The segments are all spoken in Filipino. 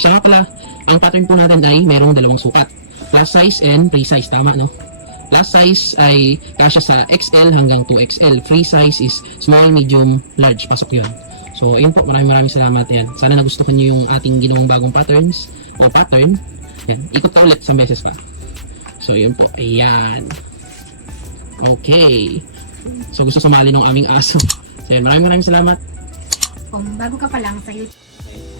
Siya pala, ang pattern po natin ay merong dalawang sukat. Plus size and free size, tama no? Plus size ay kasya sa XL hanggang 2XL. Free size is small, medium, large. Pasok yun. So, ayun po. Maraming maraming salamat yan. Sana nagustuhan nyo yung ating ginawang bagong patterns o pattern. Yan. Ikot ka ulit isang beses pa. So, yun po. Ayan. Okay. So, gusto sumali ng aming aso. So, yan. Maraming maraming salamat. Kung bago ka pa lang sa YouTube,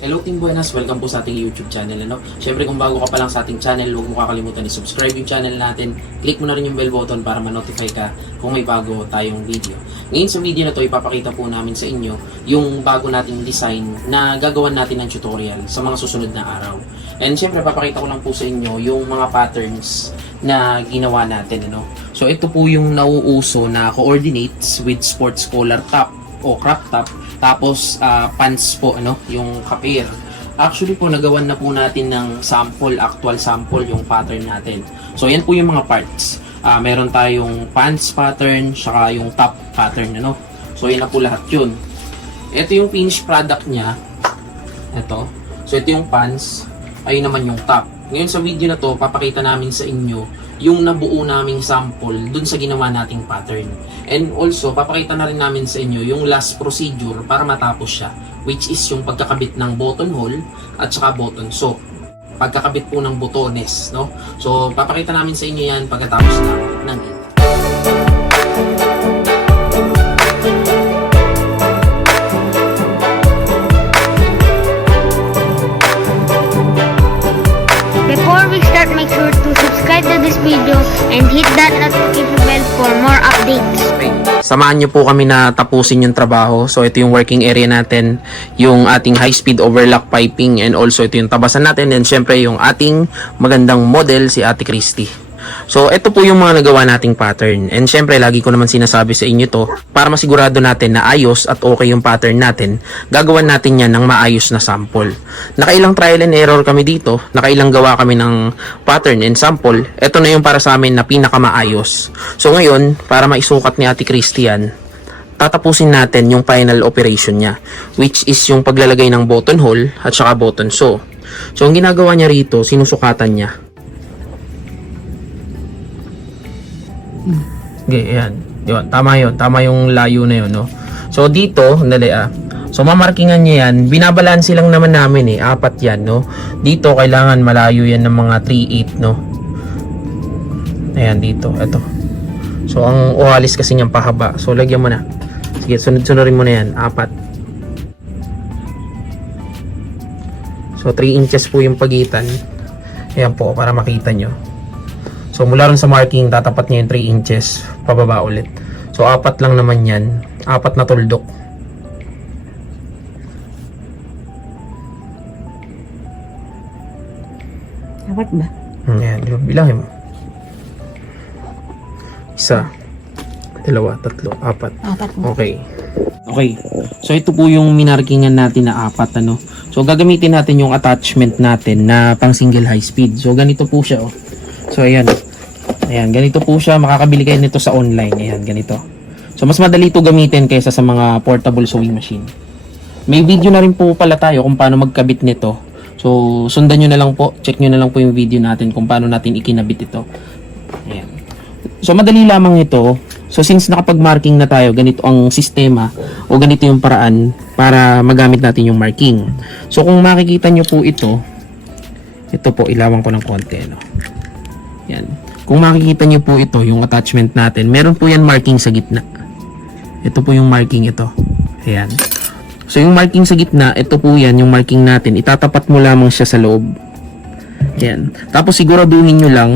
Hello Team Buenas, welcome po sa ating YouTube channel. Ano? Siyempre kung bago ka pa lang sa ating channel, huwag mo kakalimutan i-subscribe yung channel natin. Click mo na rin yung bell button para ma-notify ka kung may bago tayong video. Ngayon sa video na to, ipapakita po namin sa inyo yung bago nating design na gagawan natin ng tutorial sa mga susunod na araw. And siyempre papakita ko lang po sa inyo yung mga patterns na ginawa natin. Ano? So ito po yung nauuso na coordinates with sports collar top o crop top tapos ah, pants po ano yung kapir. Actually po nagawan na po natin ng sample actual sample yung pattern natin. So yan po yung mga parts. Ah, meron tayong pants pattern saka yung top pattern ano. So yan na po lahat yun. Ito yung finished product niya. Ito. So ito yung pants. Ayun naman yung top. Ngayon sa video na to papakita namin sa inyo yung nabuo naming sample dun sa ginawa nating pattern. And also, papakita na rin namin sa inyo yung last procedure para matapos siya, which is yung pagkakabit ng button hole at saka button sock. Pagkakabit po ng botones, no? So, papakita namin sa inyo yan pagkatapos na ng this video and hit that notification bell for more updates. Samahan niyo po kami na tapusin yung trabaho. So ito yung working area natin, yung ating high speed overlock piping and also ito yung tabasan natin and syempre yung ating magandang model si Ate Christy. So ito po yung mga nagawa nating pattern and syempre lagi ko naman sinasabi sa inyo to para masigurado natin na ayos at okay yung pattern natin, gagawan natin yan ng maayos na sample. Nakailang trial and error kami dito, nakailang gawa kami ng pattern and sample, ito na yung para sa amin na pinakamaayos. So ngayon, para maisukat ni Ate Christian, tatapusin natin yung final operation niya, which is yung paglalagay ng button hole at saka button saw. So ang ginagawa niya rito, sinusukatan niya. Okay, ayan. Yun, tama yun. Tama yung layo na yun, no? So, dito, dali ah. So, mamarkingan niya yan. Binabalansi lang naman namin eh. Apat yan, no? Dito, kailangan malayo yan ng mga 3-8, no? Ayan, dito. Ito. So, ang uhalis kasi niyang pahaba. So, lagyan mo na. Sige, sunod-sunurin mo na yan. Apat. So, 3 inches po yung pagitan. Ayan po, para makita nyo. So, mula ron sa marking, tatapat niya yung 3 inches. Pababa ulit. So, apat lang naman yan. Apat na tuldok. Dapat ba? Ayan, yun. Bilangin mo. Isa. Dalawa, tatlo, apat. Apat Okay. Okay. So ito po yung minarkingan natin na apat ano. So gagamitin natin yung attachment natin na pang single high speed. So ganito po siya oh. So ayan. Ayan, ganito po siya. Makakabili kayo nito sa online. Ayan, ganito. So mas madali ito gamitin kaysa sa mga portable sewing machine. May video na rin po pala tayo kung paano magkabit nito. So sundan nyo na lang po. Check nyo na lang po yung video natin kung paano natin ikinabit ito. Ayan. So madali lamang ito. So since nakapag-marking na tayo, ganito ang sistema o ganito yung paraan para magamit natin yung marking. So kung makikita nyo po ito, ito po ilawan ko ng konti. No? Yan. Kung makikita nyo po ito, yung attachment natin, meron po yan marking sa gitna. Ito po yung marking ito. Ayan. So yung marking sa gitna, ito po yan, yung marking natin. Itatapat mo lamang siya sa loob. Yan. Tapos siguraduhin nyo lang,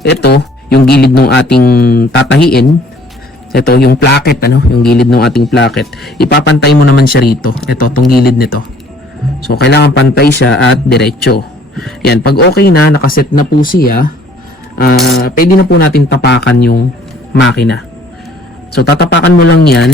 ito, yung gilid ng ating tatahiin, ito yung placket ano, yung gilid ng ating placket. Ipapantay mo naman siya rito. Ito tong gilid nito. So kailangan pantay siya at diretso. Yan, pag okay na, nakaset na po siya, ah pwede na po natin tapakan yung makina. So tatapakan mo lang 'yan.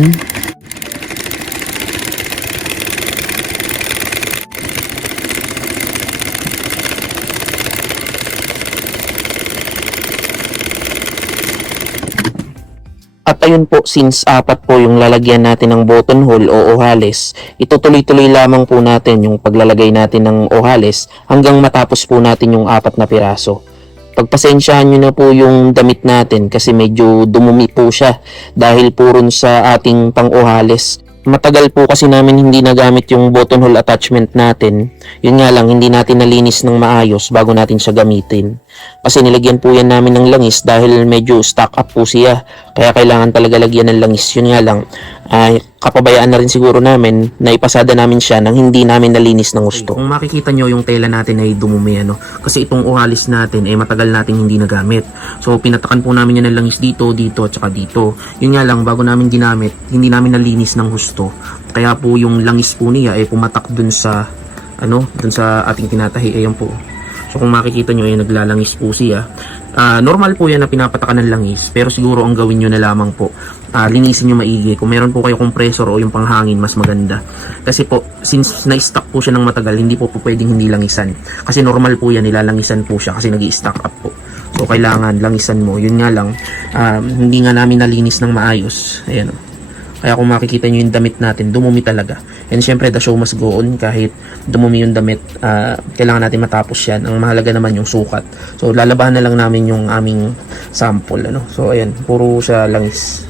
At ayun po, since apat po yung lalagyan natin ng button hole o ohales, itutuloy-tuloy lamang po natin yung paglalagay natin ng ohales hanggang matapos po natin yung apat na piraso. Pagpasensyahan nyo na po yung damit natin kasi medyo dumumi po siya dahil po rin sa ating pang-ohales. Matagal po kasi namin hindi nagamit yung button hole attachment natin. Yun nga lang, hindi natin nalinis ng maayos bago natin siya gamitin. Kasi nilagyan po yan namin ng langis dahil medyo stuck up po siya. Kaya kailangan talaga lagyan ng langis. Yun nga lang, ay kapabayaan na rin siguro namin na ipasada namin siya nang hindi namin nalinis ng gusto. Kung makikita nyo yung tela natin ay dumumi ano. Kasi itong uhalis natin ay matagal nating hindi nagamit. So pinatakan po namin yan ng langis dito, dito, at saka dito. Yun nga lang, bago namin ginamit, hindi namin nalinis ng gusto. Kaya po yung langis po niya ay pumatak dun sa ano, dun sa ating tinatahi. Ayan po. So kung makikita nyo ay naglalangis po siya. Ah, normal po yan na pinapatakan ng langis. Pero siguro ang gawin nyo na lamang po, ah, linisin nyo maigi. Kung meron po kayo compressor o yung panghangin, mas maganda. Kasi po, since na-stuck po siya ng matagal, hindi po po pwedeng hindi langisan. Kasi normal po yan, nilalangisan po siya kasi nag stack up po. So kailangan langisan mo. Yun nga lang, ah, hindi nga namin nalinis ng maayos. Ayan o. Kaya kung makikita nyo yung damit natin, dumumi talaga. And syempre, the show must go on kahit dumumi yung damit. ah, kailangan natin matapos yan. Ang mahalaga naman yung sukat. So, lalabahan na lang namin yung aming sample. Ano? So, ayan, puro siya langis.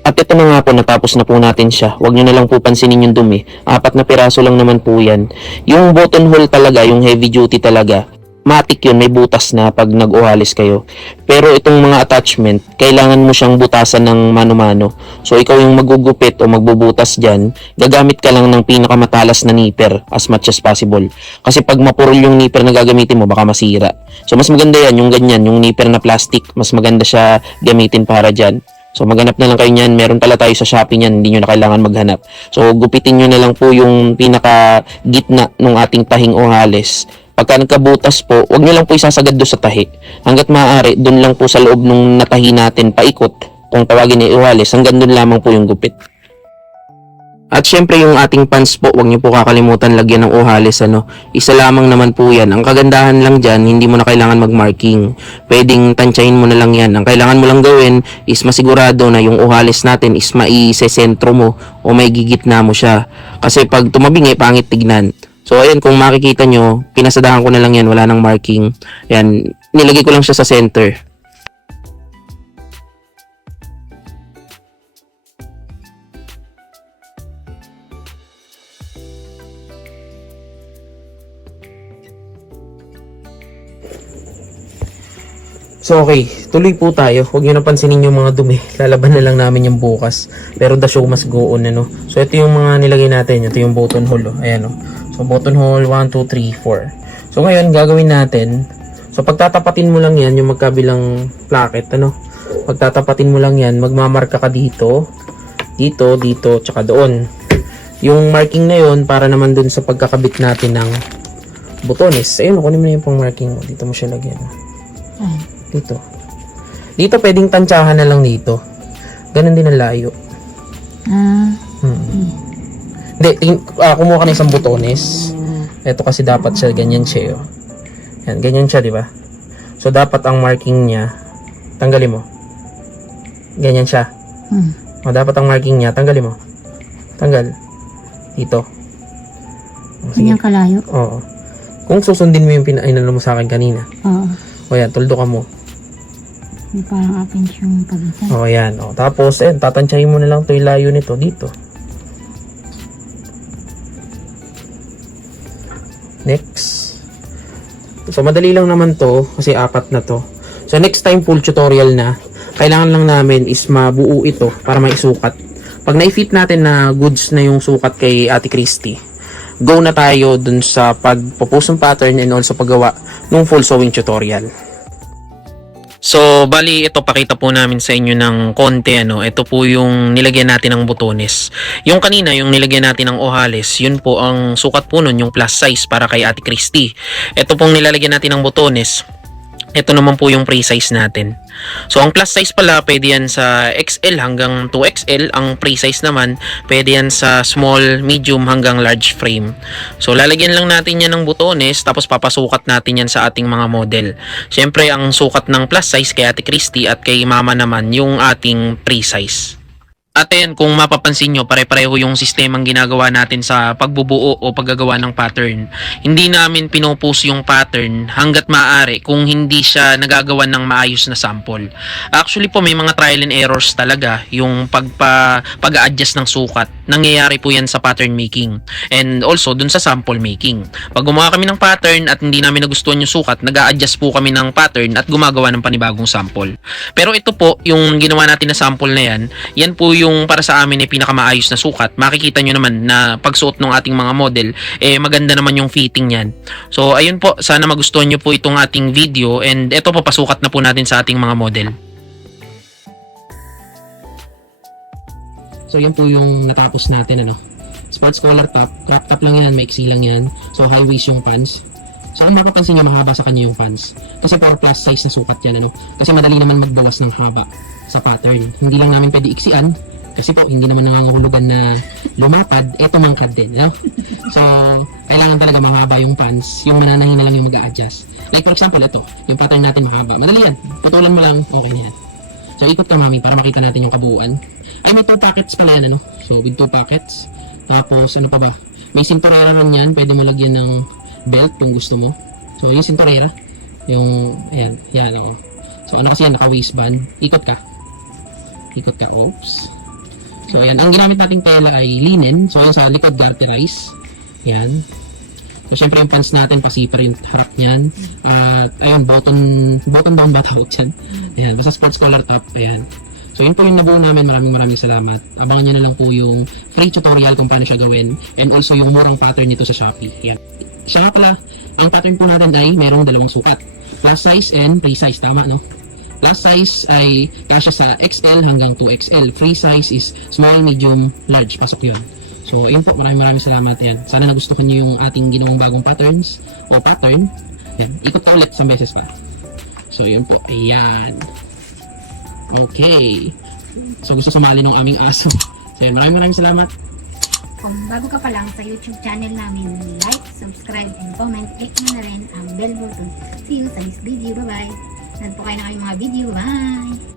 At ito na nga po, natapos na po natin siya. Huwag nyo na lang po pansinin yung dumi. Apat na piraso lang naman po yan. Yung button hole talaga, yung heavy duty talaga, matik yun, may butas na pag nag-uhalis kayo. Pero itong mga attachment, kailangan mo siyang butasan ng mano-mano. So ikaw yung magugupit o magbubutas dyan, gagamit ka lang ng pinakamatalas na nipper as much as possible. Kasi pag mapurol yung nipper na gagamitin mo, baka masira. So mas maganda yan, yung ganyan, yung nipper na plastic, mas maganda siya gamitin para dyan. So maghanap na lang kayo niyan. Meron pala tayo sa Shopee niyan, hindi nyo na kailangan maghanap. So gupitin nyo na lang po yung pinaka gitna ng ating tahing o. Pagka nagkabutas po, wag nyo lang po isasagad do sa tahi. Hanggat maaari, doon lang po sa loob nung natahi natin paikot. Kung tawagin ay uhalis, hanggang doon lamang po yung gupit. At syempre yung ating pants po, wag niyo po kakalimutan lagyan ng uhalis ano. Isa lamang naman po 'yan. Ang kagandahan lang diyan, hindi mo na kailangan mag-marking. Pwedeng tansyahin mo na lang 'yan. Ang kailangan mo lang gawin is masigurado na yung uhalis natin is maisesentro mo o may gigitna mo siya. Kasi pag tumabingi, pangit tignan. So ayan, kung makikita nyo, pinasadahan ko na lang yan, wala nang marking. Ayan, nilagay ko lang siya sa center. So okay, tuloy po tayo. Huwag niyo napansinin yung mga dumi. Lalaban na lang namin yung bukas. Pero the show must go on ano. So ito yung mga nilagay natin. Ito yung button hole. Oh. Ayan oh. So button hole 1, 2, 3, 4. So ngayon gagawin natin. So pagtatapatin mo lang yan yung magkabilang placket ano. Pagtatapatin mo lang yan, magmamarka ka dito, dito, dito, tsaka doon. Yung marking na yun para naman dun sa pagkakabit natin ng butones. Ayun, kunin mo na yung pang marking mo. Dito mo siya lagyan. Dito. Dito pwedeng tansyahan na lang dito. Ganon din ang layo. Ah, Hmm. Hindi, ting- ah, kumuha ka ng isang butones. Ito kasi dapat siya ganyan siya. Oh. Yan, ganyan siya, di ba? So, dapat ang marking niya, tanggalin mo. Ganyan siya. hmm. O, dapat ang marking niya, tanggalin mo. Tanggal. Dito. O, Sige. Kanyang kalayo. Oo. Kung susundin mo yung pinainalo mo sa akin kanina. Oo. O yan, tuldo ka mo. May parang apens yung pagitan. O yan. O, tapos, eh, tatansyahin mo na lang to yung layo nito dito. Next. So, madali lang naman to kasi apat na to. So, next time full tutorial na, kailangan lang namin is mabuo ito para maisukat. Pag na-fit natin na goods na yung sukat kay Ate Christy, go na tayo dun sa pagpo-post ng pattern and also paggawa ng full sewing tutorial. So, bali ito pakita po namin sa inyo ng konti ano. Ito po yung nilagyan natin ng butones. Yung kanina, yung nilagyan natin ng ohales, yun po ang sukat po nun, yung plus size para kay Ate Christy. Ito pong nilalagyan natin ng butones. Ito naman po yung pre-size natin. So, ang plus size pala, pwede yan sa XL hanggang 2XL. Ang pre-size naman, pwede yan sa small, medium hanggang large frame. So, lalagyan lang natin yan ng butones, tapos papasukat natin yan sa ating mga model. Siyempre, ang sukat ng plus size kay Ate Christy at kay Mama naman, yung ating pre-size. At ayan, kung mapapansin nyo, pare-pareho yung sistemang ginagawa natin sa pagbubuo o paggagawa ng pattern. Hindi namin pinupost yung pattern hanggat maaari kung hindi siya nagagawa ng maayos na sample. Actually po, may mga trial and errors talaga yung pagpa, pag-adjust ng sukat. Nangyayari po yan sa pattern making. And also, dun sa sample making. Pag gumawa kami ng pattern at hindi namin nagustuhan yung sukat, nag adjust po kami ng pattern at gumagawa ng panibagong sample. Pero ito po, yung ginawa natin na sample na yan, yan po yung para sa amin ay pinakamaayos na sukat. Makikita nyo naman na pagsuot ng ating mga model, eh maganda naman yung fitting yan. So ayun po, sana magustuhan nyo po itong ating video and ito po pasukat na po natin sa ating mga model. So yan po yung natapos natin ano. Sports collar top, crop top lang yan, maiksi lang yan. So high waist yung pants. So kung mapapansin nyo, mahaba sa kanya yung pants. Kasi for plus size na sukat yan, ano. Kasi madali naman magbulas ng haba sa pattern. Hindi lang namin pwede iksian. Kasi po, hindi naman nangangahulugan na lumapad, eto mangkad din, no? So, kailangan talaga mahaba yung pants. Yung mananahin na lang yung mag adjust Like for example, ito, yung pattern natin mahaba. Madali yan. Putulan mo lang, okay yan. So, ikot ka mami para makita natin yung kabuuan. Ay, may two packets pala yan, ano? So, with two packets. Tapos, ano pa ba? May sinturera rin yan. Pwede mo lagyan ng belt kung gusto mo. So, yung sinturera. Yung, ayan, yan, ako. So, ano kasi yan, naka-waistband. Ikot ka. Ikot ka. Oops. So, ayan. Ang ginamit nating tela ay linen. So, yung sa likod, garterize. Ayan. So, syempre yung pants natin, pasipa yung harap niyan. At, ayun, button, button down ba tawag dyan? Ayan, basta sports collar top. Ayan. So, yun po yung nabuo namin. Maraming maraming salamat. Abangan nyo na lang po yung free tutorial kung paano siya gawin. And also yung murang pattern nito sa Shopee. Ayan. Siya pala, ang pattern po natin ay merong dalawang sukat. Plus size and free size. Tama, no? Plus size ay kasya sa XL hanggang 2XL. Free size is small, medium, large. Pasok yun. So, ayun po. Maraming maraming salamat. Yan. Sana nagustuhan niyo yung ating ginawang bagong patterns o pattern. Yan. Ikot ka ulit sa beses pa. So, yun po. Ayan. Okay. So, gusto sumali ng aming aso. So, yan. Maraming maraming salamat. Kung bago ka pa lang sa YouTube channel namin, like, subscribe, and comment, click mo na rin ang bell button. See you sa next video. Bye-bye! Saan po kayo na kayong mga video. Bye!